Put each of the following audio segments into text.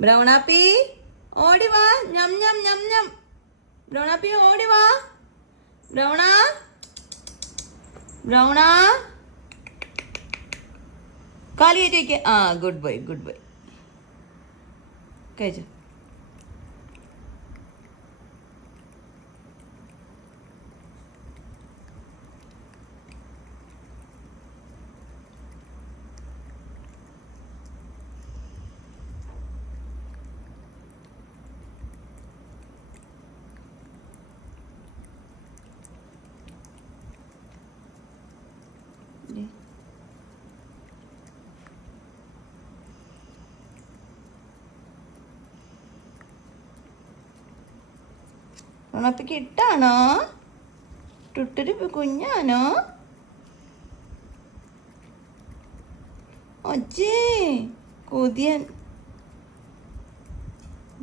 ബ്രൗണാപ്പി ഓടി വാ. ഞം ഞം ഞം ഞം. ബ്രൗണാപ്പി ഓടി വാ. ബ്രൗണ ബ്രൗണ കാലി കയറ്റി വയ്ക്ക. ആ ഗുഡ് ബോയ് ഗുഡ് ബോയ്. കഴിച്ചു. ബ്രൗണാപ്പിക്ക് ഇട്ടാണോ? ടുട്ടൊരു കുഞ്ഞാണോ? ഒച്ചേ കൊതിയൻ.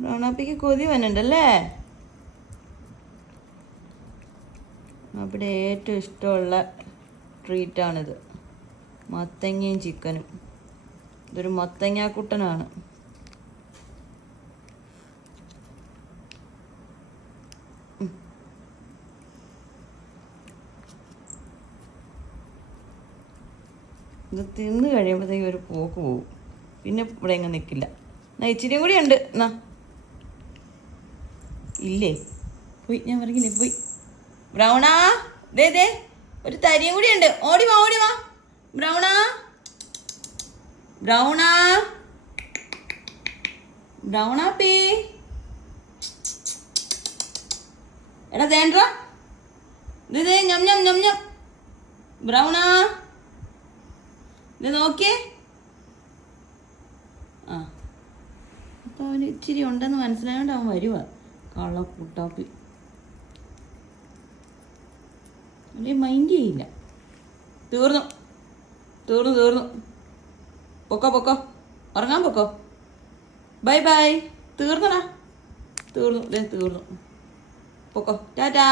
ബ്രൗണാപ്പിക്ക് കൊതി വന്നുണ്ടല്ലേ? അവിടെ ഏറ്റവും ഇഷ്ടമുള്ള ട്രീറ്റാണിത്. മത്തങ്ങയും ചിക്കനും. ഇതൊരു മത്തങ്ങാക്കുട്ടനാണ്. ഇത് തിന്ന് കഴിയുമ്പോഴത്തേക്കും ഒരു പോക്ക് പോവും. പിന്നെ ഇവിടെ എങ്ങനെ നിൽക്കില്ല. എന്നാ ഇച്ചിരിയും കൂടി ഉണ്ട്. എന്നാ ഇല്ലേ പോയി. ഞാൻ പറഞ്ഞില്ലേ പോയി. ബ്രൗണാ ദേ ദേ ഒരു തരിയും കൂടി ഉണ്ട്. ഓടി വാ ഓടി വാ. ബ്രൗണാ ബ്രൗണാ ബ്രൗണാപ്പി എടാ തേണ്ട. ഇത് ഞം ഞം ഞം ഞം. ബ്രൗണാ ഇത് നോക്കിയേ. ആ അപ്പോൾ അവന് ഇച്ചിരി ഉണ്ടെന്ന് മനസ്സിലായോണ്ട് അവൻ വരുക. കള്ള കുട്ടാപ്പി അവൻ്റെ മൈൻഡ് ചെയ്യില്ല. തീർന്നു തീർന്നു തീർന്നു. പൊക്കോ പൊക്കോ ഉറങ്ങാൻ പൊക്കോ. Bye bye. തീർന്നടാ തീർന്നു. തീർന്നു. പൊക്കോ ടാറ്റാ.